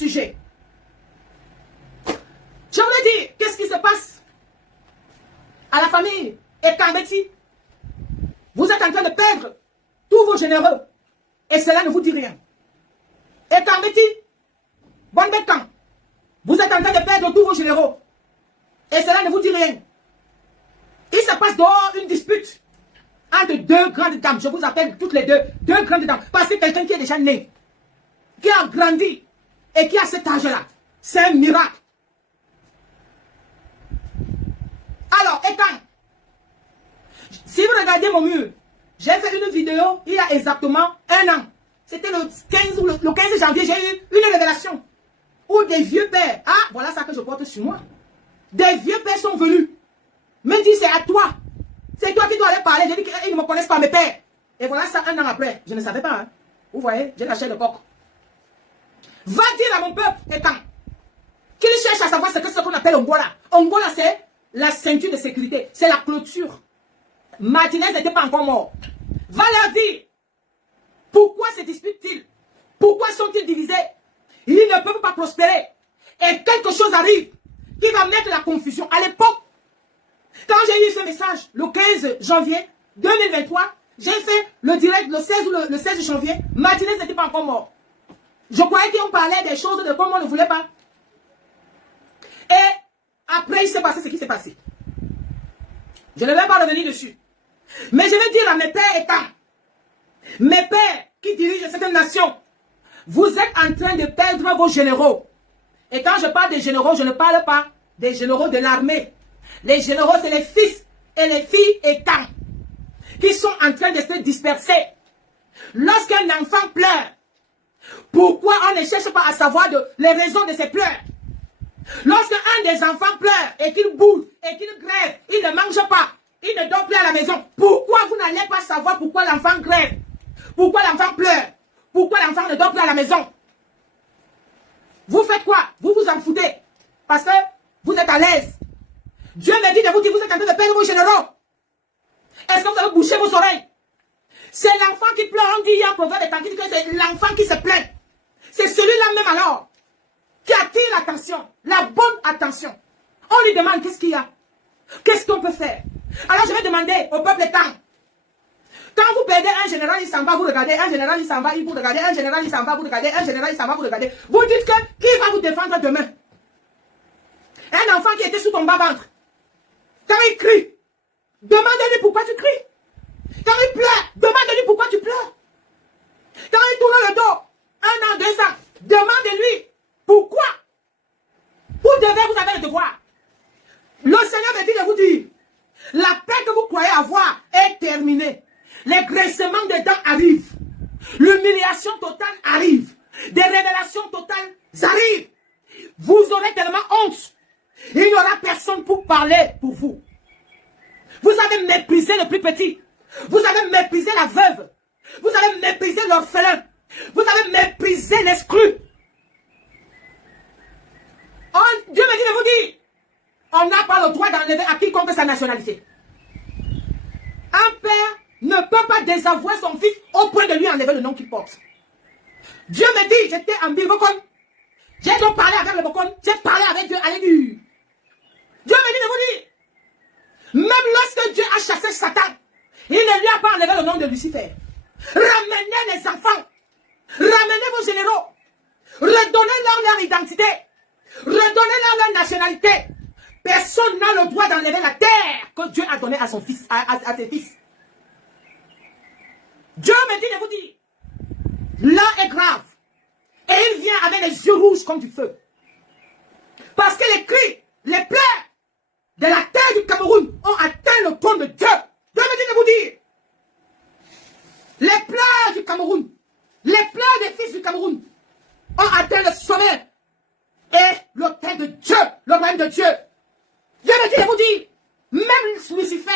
sujet. Je voulais dire, qu'est-ce qui se passe à la famille Ekambeti? Vous êtes en train de perdre tous vos généraux. Et cela ne vous dit rien. Ekambeti, Bonbekan, vous êtes en train de perdre tous vos généraux. Et cela ne vous dit rien. Il se passe dehors une dispute entre deux grandes dames. Je vous appelle toutes les deux grandes dames. Parce que quelqu'un qui est déjà né, qui a grandi et qui a cet âge-là, c'est un miracle. Alors, Ekan, si vous regardez mon mur, j'ai fait une vidéo il y a exactement 1 an. C'était le 15 janvier, j'ai eu une révélation. Où des vieux pères, ah, voilà ça que je porte sur moi. Des vieux pères sont venus. Me disent, c'est à toi. C'est toi qui dois aller parler. J'ai dit qu'ils ne me connaissent pas, mes pères. Et voilà ça 1 an après. Je ne savais pas. Hein. Vous voyez, j'ai lâché le coq. Va dire à mon peuple, Ekan, qu'il cherche à savoir ce qu'on appelle Ongola. Ongola, c'est la ceinture de sécurité. C'est la clôture. Martinez n'était pas encore mort. Va leur dire, pourquoi se disputent-ils? Pourquoi sont-ils divisés? Ils ne peuvent pas prospérer. Et quelque chose arrive qui va mettre la confusion. À l'époque, quand j'ai eu ce message, le 15 janvier 2023, j'ai fait le direct le 16 ou le 16 janvier. Martinez n'était pas encore mort. Je croyais qu'on parlait des choses de comme on ne voulait pas. Et après, il s'est passé ce qui s'est passé. Je ne vais pas revenir dessus. Mais je vais dire à mes pères étant, mes pères qui dirigent cette nation, vous êtes en train de perdre vos généraux. Et quand je parle des généraux, je ne parle pas des généraux de l'armée. Les généraux, c'est les fils et les filles étant qui sont en train de se disperser. Lorsqu'un enfant pleure, pourquoi on ne cherche pas à savoir les raisons de ses pleurs? Lorsqu'un des enfants pleure et qu'il bouge et qu'il grève, il ne mange pas, il ne dort plus à la maison. Pourquoi vous n'allez pas savoir pourquoi l'enfant grève? Pourquoi l'enfant pleure? Pourquoi l'enfant ne dort plus à la maison? Vous faites quoi? Vous vous en foutez. Parce que vous êtes à l'aise. Dieu me dit de vous dire, vous êtes en train de perdre vos généraux. Est-ce que vous avez bouché vos oreilles? C'est l'enfant qui pleure. On dit, il y a un proverbe de tranquille que c'est l'enfant qui se plaint. C'est celui-là même alors qui attire l'attention, la bonne attention. On lui demande qu'est-ce qu'il y a? Qu'est-ce qu'on peut faire? Alors je vais demander au peuple étant. Quand vous perdez un général, il s'en va, vous regardez. Un général, il s'en va, vous regardez. Un général, il s'en va, vous regardez. Un général, il s'en va, vous regardez. Vous dites que qui va vous défendre demain? Un enfant qui était sous ton bas-ventre. Quand il crie, demande-lui pourquoi tu cries. Quand il pleure, demande-lui pourquoi tu pleures. Quand il tourne le dos, 1 an, 2 ans, demande-lui pourquoi. Vous avez le devoir. Le Seigneur me dit de vous dire, la paix que vous croyez avoir est terminée. Les graissements des dents arrivent. L'humiliation totale arrive. Des révélations totales arrivent. Vous aurez tellement honte. Il n'y aura personne pour parler pour vous. Vous avez méprisé le plus petit. Vous avez méprisé la veuve. Vous avez méprisé l'orphelin. Vous avez méprisé l'exclu. Dieu me dit de vous dire, on n'a pas le droit d'enlever à quiconque sa nationalité. Un père ne peut pas désavouer son fils au point de lui enlever le nom qu'il porte. Dieu me dit, j'étais en Bilbocon. J'ai donc parlé avec le Bocon. J'ai parlé avec Dieu. Allez, Dieu me dit de vous dire, même lorsque Dieu a chassé Satan, il ne lui a pas enlevé le nom de Lucifer. Ramenez les enfants. Ramenez vos généraux. Redonnez-leur leur identité. Redonnez-leur leur nationalité. Personne n'a le droit d'enlever la terre que Dieu a donnée à son fils, à ses fils. Dieu me dit de vous dire, l'heure est grave. Et il vient avec les yeux rouges comme du feu. Parce que les cris, les pleurs de la terre du Cameroun ont atteint le trône de Dieu. Dieu me dit de vous dire, les pleurs du Cameroun, les pleurs des fils du Cameroun ont atteint le sommet et l'autel de Dieu, le royaume de Dieu. Dieu me dit de vous dire, même Lucifer,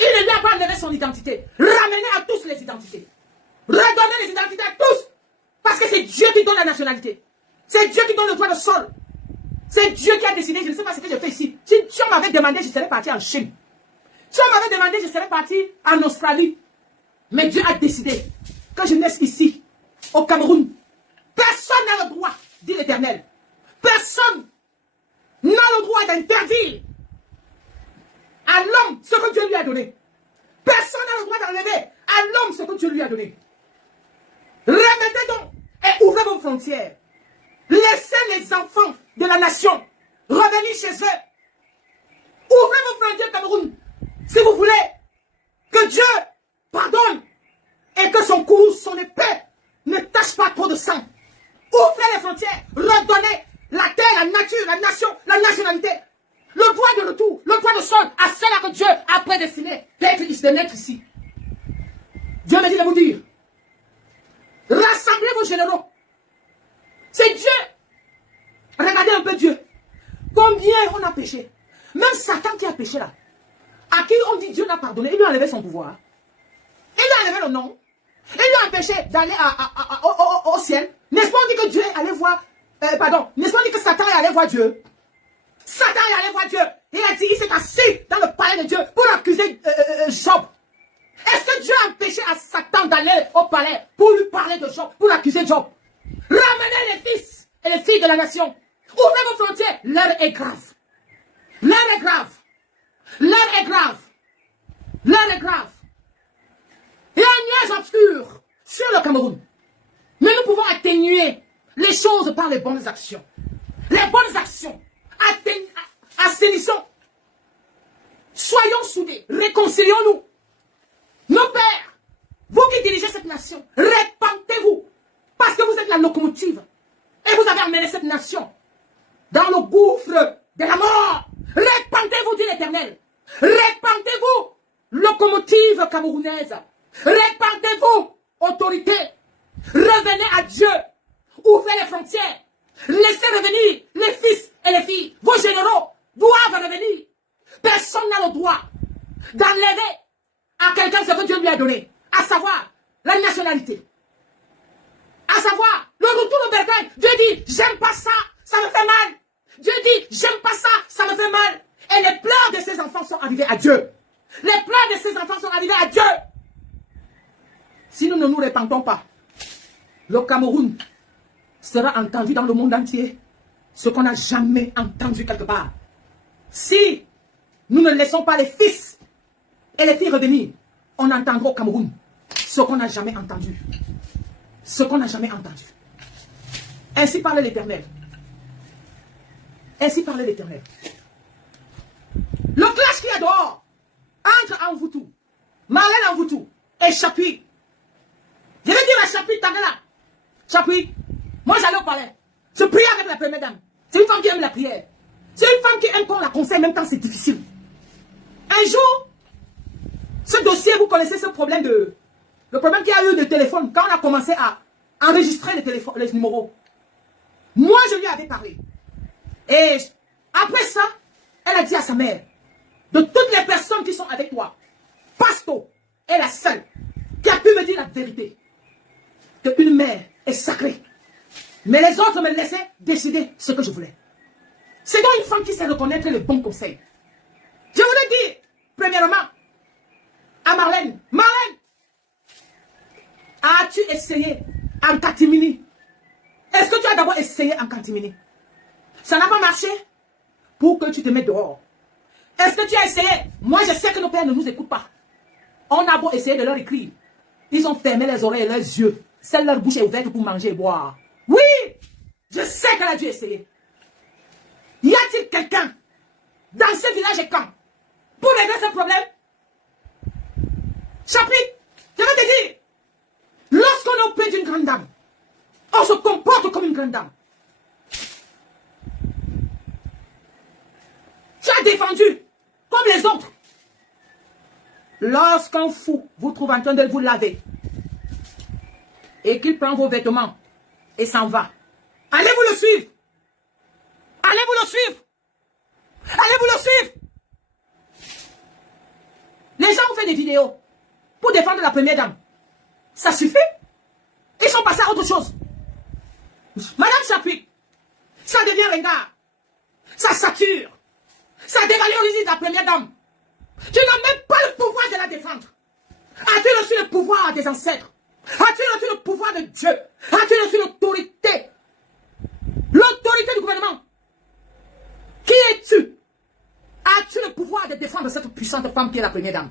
il ne lui a pas enlevé son identité. Ramenez à tous les identités. Redonnez les identités à tous. Parce que c'est Dieu qui donne la nationalité. C'est Dieu qui donne le droit de sol. C'est Dieu qui a décidé, je ne sais pas ce que je fais ici. Si on m'avait demandé, je serais parti en Chine. Si on m'avait demandé, je serais parti en Australie. Mais Dieu a décidé que je naisse ici, au Cameroun. Personne n'a le droit, dit l'Éternel. Personne n'a le droit d'interdire à l'homme ce que Dieu lui a donné. Personne n'a le droit d'enlever à l'homme ce que Dieu lui a donné. Remettez donc et ouvrez vos frontières. Laissez les enfants de la nation revenir chez eux. Ouvrez vos frontières, Cameroun, si vous voulez que Dieu pardonne et que son courroux, son épée ne tache pas trop de sang. Ouvrez les frontières, redonnez la terre, la nature, la nation, la nationalité, le droit de retour, le droit de sol à celle que Dieu a prédestiné de naître ici. Dieu me dit de vous dire, rassemblez vos généraux. C'est Dieu. Regardez un peu Dieu. Combien on a péché. Même Satan qui a péché là, à qui on dit Dieu n'a pardonné, il lui a enlevé son pouvoir. Il lui a enlevé le nom. Il lui a empêché d'aller au ciel. N'est-ce pas on dit que Dieu est allé voir, n'est-ce pas on dit que Satan est allé voir Dieu? Satan est allé voir Dieu. Il a dit, il s'est assis dans le palais de Dieu pour accuser Job. Est-ce que Dieu a empêché à Satan d'aller au palais pour lui parler de Job, pour accuser Job? Ramenez les fils et les filles de la nation. Ouvrez vos frontières. L'heure est grave. L'heure est grave. L'heure est grave. L'heure est grave. Il y a un nuage obscur sur le Cameroun. Mais nous pouvons atténuer les choses par les bonnes actions. Les bonnes actions. Assainissons. Soyons soudés. Réconcilions-nous. Nos pères, vous qui dirigez cette nation, répentez-vous. Parce que vous êtes la locomotive. Et vous avez amené cette nation dans le gouffre de la mort. Répentez-vous, dit l'Éternel. Répentez-vous, locomotive camerounaise. Répentez-vous, autorité. Revenez à Dieu. Ouvrez les frontières. Laissez revenir les fils et les filles. Vos généraux doivent revenir. Personne n'a le droit d'enlever à quelqu'un ce que Dieu lui a donné. À savoir la nationalité. À savoir le retour au bercail. Dieu dit, j'aime pas ça, ça me fait mal. Dieu dit, j'aime pas ça, ça me fait mal. Et les pleurs de ses enfants sont arrivés à Dieu. Les pleurs de ses enfants sont arrivés à Dieu. Si nous ne nous répandons pas, le Cameroun sera entendu dans le monde entier. Ce qu'on n'a jamais entendu quelque part. Si nous ne laissons pas les fils et les filles revenir, on entendra au Cameroun ce qu'on n'a jamais entendu. Ce qu'on n'a jamais entendu. Ainsi parle l'Éternel. Ainsi parle l'Éternel. Le clash qui est dehors entre en vous tout. Marlène en vous tout. Et Chapuis. Je vais dire à Chapuis, Tangela. Chapuis, moi j'allais au palais. Je priais avec la première dame. C'est une femme qui aime la prière. C'est une femme qui aime qu'on la conseille même quand c'est difficile. Un jour, ce dossier, vous connaissez ce problème de... Le problème qu'il y a eu de téléphone, quand on a commencé à enregistrer les numéros. Moi, je lui avais parlé. Et après ça, elle a dit à sa mère, de toutes les personnes qui sont avec toi, Pasto est la seule qui a pu me dire la vérité. Qu'une mère est sacrée. Mais les autres me laissaient décider ce que je voulais. C'est donc une femme qui sait reconnaître les bons conseils. Je voulais dire, premièrement, à Marlène, Marlène, as-tu essayé en catimini? Est-ce que tu as d'abord essayé en catimini? Ça n'a pas marché pour que tu te mettes dehors. Est-ce que tu as essayé? Moi, je sais que nos pères ne nous écoutent pas. On a beau essayer de leur écrire. Ils ont fermé les oreilles et les yeux. Seule leur bouche est ouverte pour manger et boire. Oui, je sais qu'elle a dû essayer. Y a-t-il quelqu'un dans ce village et camp pour régler ce problème? Chapitre, je vais te dire, lorsqu'on est auprès d'une grande dame, on se comporte comme une grande dame. Tu as défendu comme les autres. Lorsqu'un fou vous trouve en train de vous laver et qu'il prend vos vêtements et s'en va, allez-vous le suivre. Allez-vous le suivre. Allez-vous le suivre. Les gens ont fait des vidéos pour défendre la première dame. Ça suffit. Ils sont passés à autre chose. Madame Chapuis, ça devient ringard. Ça sature. Ça dévalorise la première dame. Tu n'as même pas le pouvoir de la défendre. As-tu reçu le pouvoir des ancêtres? As-tu reçu le pouvoir de Dieu? As-tu reçu l'autorité? Le défendre cette puissante femme qui est la première dame.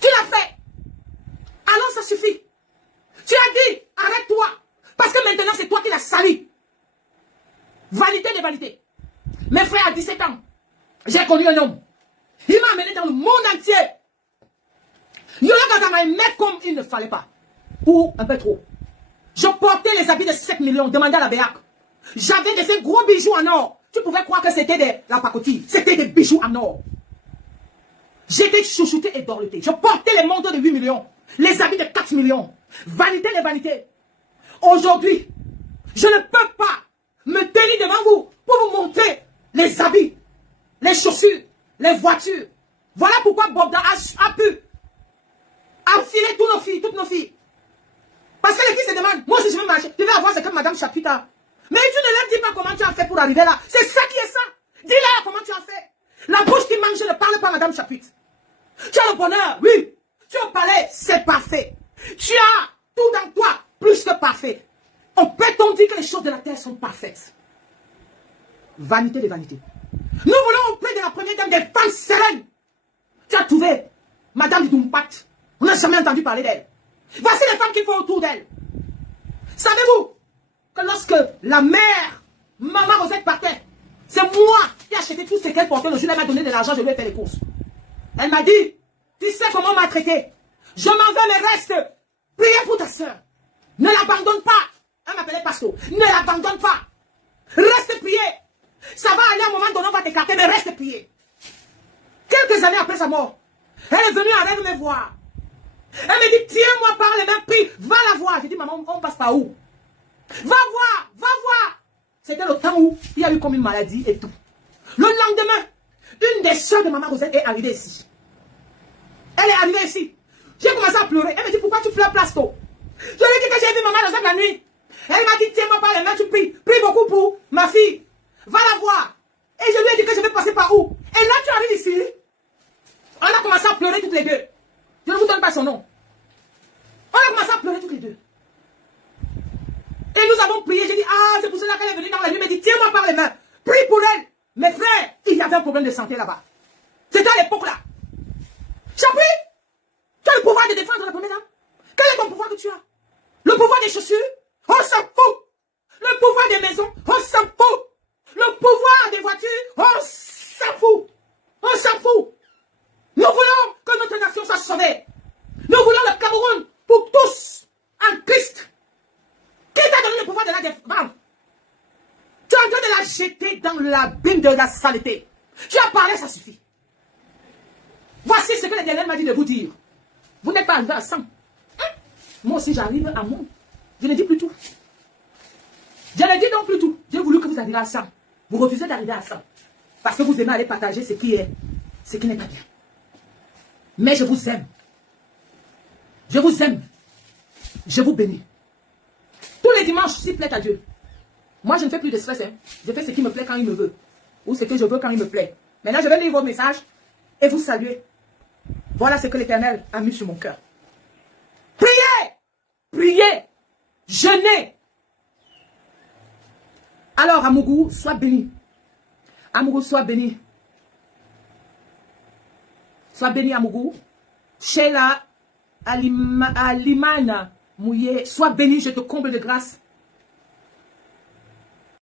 Tu l'as fait. Alors ça suffit. Tu as dit, arrête-toi. Parce que maintenant, c'est toi qui l'as sali. Vanité de vanité. Mes frères, à 17 ans, j'ai connu un homme. Il m'a amené dans le monde entier. Yola Gaza m'a aimé comme il ne fallait pas. Ou un peu trop. Je portais les habits de 7 millions, demandez à la BEAC. J'avais de ces gros bijoux en or. Tu pouvais croire que c'était la pacotille. C'était des bijoux en or. J'étais chouchouté et dorloté. Je portais les manteaux de 8 millions. Les habits de 4 millions. Vanité de vanité. Aujourd'hui, je ne peux pas me tenir devant vous pour vous montrer les habits, les chaussures, les voitures. Voilà pourquoi Bogdan a pu enfiler toutes nos filles. Parce que les filles se demandent, moi si je veux marcher, je vais avoir ce que Madame Chapuis a. Mais tu ne leur dis pas comment tu as fait pour arriver là. C'est ça qui est ça. Dis-leur comment tu as fait. La bouche qui mange ne parle pas Madame Chapuis. Tu as le bonheur, oui. Tu as parlé, c'est parfait. Tu as tout dans toi, plus que parfait. On peut-on dire que les choses de la terre sont parfaites? Vanité de vanité. Nous voulons auprès de la première dame des femmes sereines. Tu as trouvé Madame Dumpat. On n'a jamais entendu parler d'elle. Voici les femmes qui font autour d'elle. Savez-vous que lorsque la mère, maman Rosette partait, c'est moi qui ai acheté tout ce qu'elle portait le jour où elle m'a donné de l'argent, je lui ai fait les courses. Elle m'a dit, tu sais comment m'a traité. Je m'en vais, mais reste. Priez pour ta soeur. Ne l'abandonne pas. Elle m'appelait Pasto. Ne l'abandonne pas. Reste prier. Ça va aller à un moment donné, on va t'écarter, mais reste prier. Quelques années après sa mort, elle est venue en rêve me voir. Elle me dit, tiens-moi par les mains, prie, va la voir. J'ai dit, maman, on passe par où? Va voir, va voir. C'était le temps où il y a eu comme une maladie et tout. Le lendemain, une des soeurs de maman Rosette est arrivée ici. Elle est arrivée ici. J'ai commencé à pleurer. Elle me dit, pourquoi tu pleures, Plasto? Je lui ai dit que j'ai vu maman Rosette la nuit. Elle m'a dit, tiens-moi par les mains, tu pries. Prie beaucoup pour ma fille. Va la voir. Et je lui ai dit que je vais passer par où? Et là, tu arrives ici. On a commencé à pleurer toutes les deux. Je ne vous donne pas son nom. On a commencé à pleurer toutes les deux. Et nous avons prié. J'ai dit, ah, c'est pour cela qu'elle est venue dans la nuit. Elle m'a dit, tiens-moi par les mains. Prie pour elle. Mes frères, il y avait un problème de santé là-bas. C'était à l'époque là. Chapuis, tu as le pouvoir de défendre la première dame. Quel est ton pouvoir que tu as? Le pouvoir des chaussures? On s'en fout. Le pouvoir des maisons? On s'en fout. Le pouvoir des voitures? On s'en fout. On s'en fout. Nous voulons que notre nation soit sauvée. Nous voulons le Cameroun pour tous en Christ. Qui t'a donné le pouvoir de la défendre? Tu es en train de la jeter dans l'abîme de la saleté. Tu as parlé, ça suffit. Voici ce que l'Éternel m'a dit de vous dire. Vous n'êtes pas arrivé à 100. Moi aussi, j'arrive à mon. Je ne dis plus tout. Je ne dis donc plus tout. J'ai voulu que vous arriviez à 100. Vous refusez d'arriver à 100. Parce que vous aimez aller partager ce qui n'est pas bien. Mais je vous aime. Je vous aime. Je vous bénis. Tous les dimanches, s'il plaît à Dieu. Moi, je ne fais plus de stress. Hein. Je fais ce qui me plaît quand il me veut. Ou ce que je veux quand il me plaît. Maintenant, je vais lire vos messages et vous saluer. Voilà ce que l'Éternel a mis sur mon cœur. Priez! Priez! Jeûnez! Alors, Amougou, sois béni. Amougou, sois béni. Sois béni, Amougou. Sheila Alimana Mouye, sois béni, je te comble de grâce.